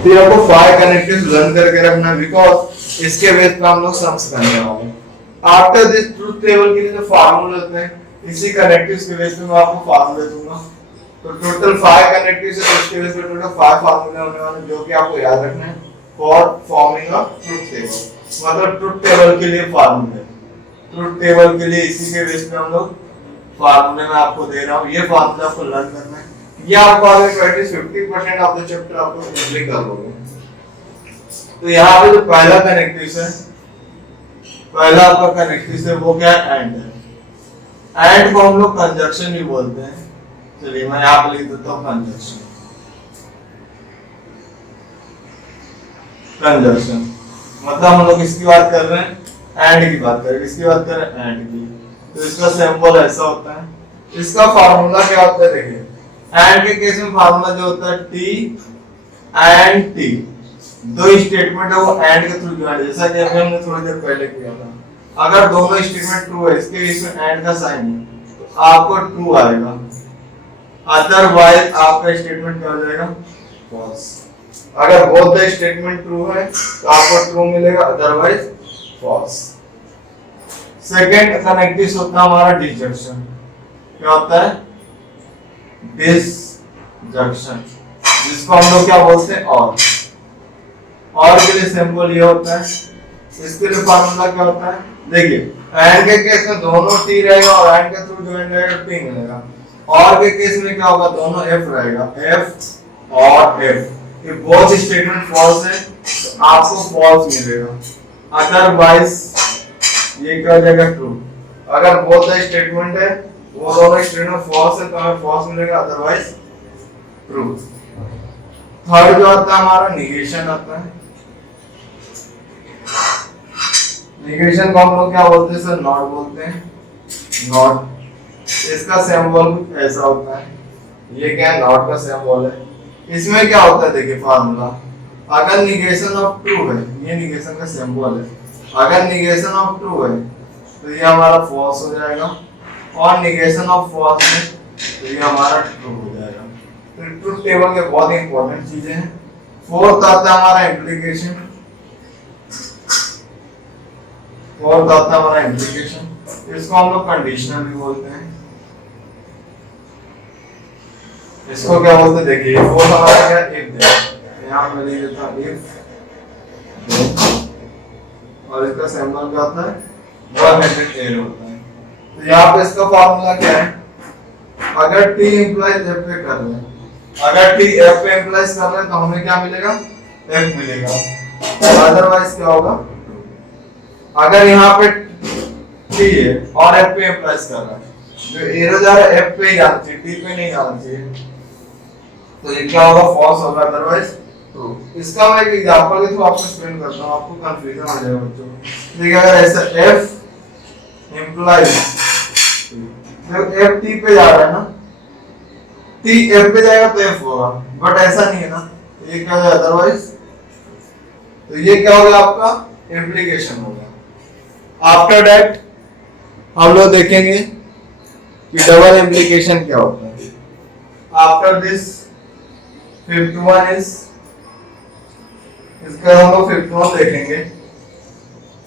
तो ये आपको 5 कनेक्टिव्स लर्न करके रखना, बिकॉज इसके बेस पे हम लोग सम्स करने वाले हैं। आफ्टर दिस ट्रुथ टेबल के लिए जो फार्मूले होते हैं इसी कनेक्टिव्स के बेस पे मैं आपको फार्मूले दूंगा। तो टोटल 5 कनेक्टिव्स है, तो इसके बेस पे टोटल 5 फार्मूले होने वाले जो कि आपको याद रखना है for forming a truth table. मतलब ट्रुथ टेबल के लिए फार्मूले, ट्रुथ टेबल के लिए इसी के बेस पे हम लोग फार्मूले में आपको दे रहा हूँ। ये फार्मूला आपको लर्न करना है, ये आपको आगे 50% ऑफ द चैप्टर आपको सिंपली कर लोगे। तो यहाँ पे जो पहला कनेक्टिव है, पहला आपका कनेक्टिव है वो क्या है, एंड है। एंड को हम लोग कंजक्शन भी बोलते हैं। चलिए मैं यहाँ पे लिख देता हूँ कंजक्शन। कंजक्शन मतलब हम लोग किसकी बात कर रहे हैं, एंड की बात कर रहे हैं। किसकी बात कर रहे हैं, एंड की। तो इसका सिंबल ऐसा होता है। इसका फार्मूला क्या होता है, देखिए एंड के केस में फार्मूला जो होता है टी एंड टी, दो स्टेटमेंट है वो एंड के थ्रू ज्वाइन, जैसा कि हमने थोड़ी देर पहले किया था। अगर दोनों स्टेटमेंट ट्रू है, इसके केस में एंड का साइन है तो आपको ट्रू आएगा, अदरवाइज आपका स्टेटमेंट क्या हो जाएगा, फॉल्स। अगर बोथ द स्टेटमेंट ट्रू है तो आपको ट्रू मिलेगा, अदरवाइज फॉल्स। सेकंड कनेक्टिव होता है हमारा डिसजंक्शन। क्या होता है, डिसजंक्शन, जिसको हम लोग क्या बोलते हैं, और के लिए सिंबल ये होता है। इसके लिए फार्मूला क्या होता है, देखिए एंड के केस में दोनों टी रहेगा और एंड के थ्रू ज्वाइन रहेगा टी मिलेगा। और के केस में क्या होगा, दोनों एफ रहेगा, एफ और एफ। ये बोथ स्टेटमेंट फॉल्स है तो आपको फॉल्स मिलेगा, अदरवाइज ये क्या हो जाएगा, ट्रू। अगर बोथ द स्टेटमेंट है वो दोनों स्टेटमेंट फॉल्स है तो हमें फॉल्स मिलेगा, अदरवाइज ट्रू। थर्ड जो आता है हमारा निगेशन आता है। निगेशन को हम लोग क्या बोलते हैं, सर नॉट बोलते हैं, नॉट। इसका सिंबल कुछ ऐसा होता है, ये क्या है, नॉट का सिंबल है। इसमें क्या होता है, देखिए फार्मूला, अगर निगेशन ऑफ ट्रू है, ये निगेशन का सिंबल है, अगर निगेशन ऑफ ट्रू है तो ये हमारा फॉल्स हो जाएगा, और निगेशन ऑफ फॉल्स है तो ये हमारा ट्रू हो जाएगा। तो ट्रुथ टेबल के बहुत इंपॉर्टेंट चीजें हैं। फोर्थ आता है हमारा इम्प्लीकेशन। फोर्थ आता है हमारा इम्प्लीकेशन, इसको हम लोग कंडीशनल भी बोलते हैं। इसको क्या बोलते हैं, देखिए फोर्थ हमारा क्या, इफ। यहाँ पे लिख देता हूं इफ, और इसका सिंबल क्या होता है, वन हेडेड एरो होता है। तो यहाँ पे इसका फार्मूला क्या है, अगर t इंप्लाइज f पे कर रहे हैं, अगर t f पे इंप्लाइज कर रहे हैं तो हमें क्या मिलेगा, f मिलेगा, अदरवाइज क्या होगा। अगर यहाँ पे t है और f पे इंप्लाइज कर रहा है, जो एरो जा रहा है f पे ही जाना चाहिए, t पे नहीं जाना चाहिए, तो ये क्या होगा, फॉल्स होगा, अदरवाइज ट्रू। इसका मैं एक एग्जांपल के थ्रू आपको एक्सप्लेन करता हूँ, आपको कंफ्यूजन हो जाएगा बच्चों को। देखिए अगर ऐसा f इंप्लाइज, f t पे जा रहा है ना, t f पे जाएगा तो f होगा, बट ऐसा नहीं है ना, ये क्या होगा, अदरवाइज। तो ये क्या होगा, आपका इम्प्लीकेशन होगा। आफ्टर दैट हम लोग देखेंगे कि डबल इम्प्लीकेशन क्या होता है। After this fifth one is, इसका हम लोग फिफ्थ वन देखेंगे,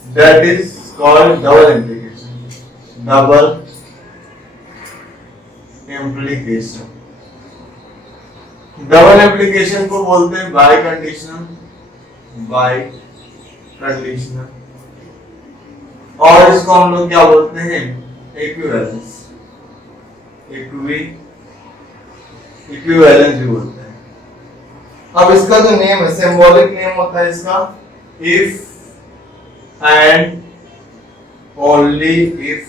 that is called double implication. Double implication, double implication को बोलते हैं बाई कंडीशनल, बाई कंडीशनल, और इसको हम लोग क्या बोलते हैं, इक्विवेलेंस, इक्विवेलेंस भी बोलते हैं। अब इसका जो नेम है, सिंबॉलिक नेम होता है इसका, इफ एंड ओनली इफ।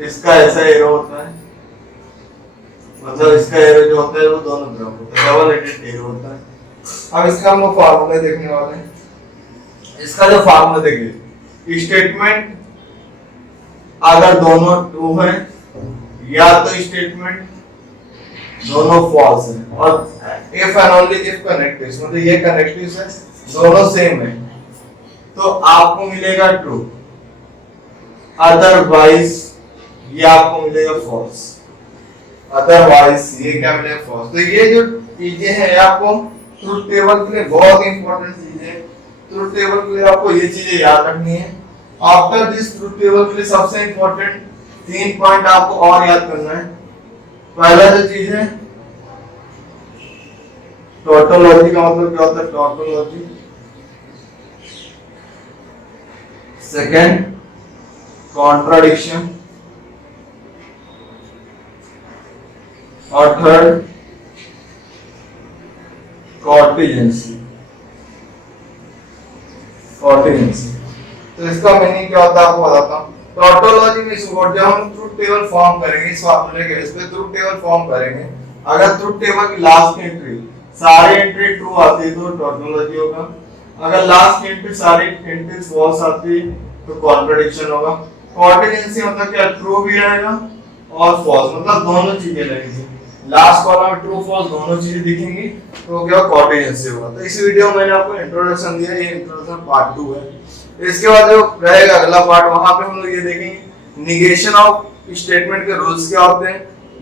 इसका ऐसा एरो होता है, मतलब इसका एरो जो होता है वो दोनों तरफ होता है, डबल हेडेड एरो होता है। अब इसका हम लोग फार्मूला देखने वाले हैं। इसका जो फार्मूला देखिए, स्टेटमेंट अगर दोनों ट्रू है या तो स्टेटमेंट दोनों फॉल्स है, और if and only if connectives, मतलब ये कनेक्टिव्स है दोनों सेम है तो आपको मिलेगा ट्रू, अदरवाइज ये आपको मिलेगा फॉल्स, अदरवाइज ये क्या मिलेगा, फॉल्स। तो ये जो चीजें हैं आपको ट्रुथ टेबल के लिए बहुत इंपॉर्टेंट चीज है। ट्रुथ टेबल के लिए आपको ये चीजें याद रखनी है। आफ्टर दिस ट्रुथ टेबल के लिए सबसे इंपॉर्टेंट 3 पॉइंट आपको और याद करना है। पहला जो चीज है टोटोलॉजी का मतलब क्या होता है, टोटोलॉजी। सेकंड कॉन्ट्राडिक्शन और थर्ड कॉन्टिजेंसी। तो इसका मीनिंग क्या होता है आपको बताता हूँ। टोटोलॉजी में जब हम ट्रुथ टेबल फॉर्म करेंगे इस फॉर्मूले के बेस पे ट्रुथ टेबल फॉर्म करेंगे, अगर ट्रुथ टेबल की लास्ट एंट्री सारी एंट्री ट्रू आती है तो टोटोलॉजी होगा, अगर लास्ट एंट्री सारी एंट्री फॉल्स आती है तो कॉन्ट्रडिक्शन होगा। कॉन्टिजेंसी मतलब क्या, ट्रू भी रहेगा और फॉल्स, मतलब दोनों चीजें लगेंगी। लास्ट कॉलम में ट्रू फॉल्स दोनों चीजें दिखेंगी तो क्या कॉन्टिजेंसी होगा। तो इस वीडियो में मैंने आपको इंट्रोडक्शन दिया, ये इंट्रोडक्शन पार्ट 2 है। इसके बाद जो रहेगा अगला पार्ट, वहां पे हम लोग ये देखेंगे निगेशन ऑफ स्टेटमेंट के रूल्स क्या होते हैं,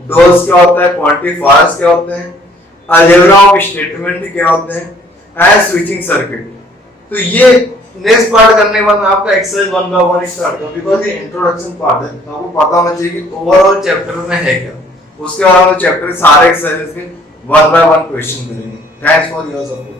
डोल्स क्या होता है, क्वांटिफायर्स क्या होते हैं, अलजेब्रा ऑफ स्टेटमेंट क्या होते हैं, एंड स्विचिंग सर्किट। तो ये नेक्स्ट पार्ट करने के बाद मैं आपका एक्सरसाइज 1 का 1 स्टार्ट करूं, बिकॉज़ ये इंट्रोडक्शन पार्ट है। तो आपको पता होना चाहिए कि ओवरऑल चैप्टर में है क्या। उसके बाद हम चैप्टर के सारे एक्सरसाइजेस के 1 बाय 1 क्वेश्चन करेंगे। Thanks for your support.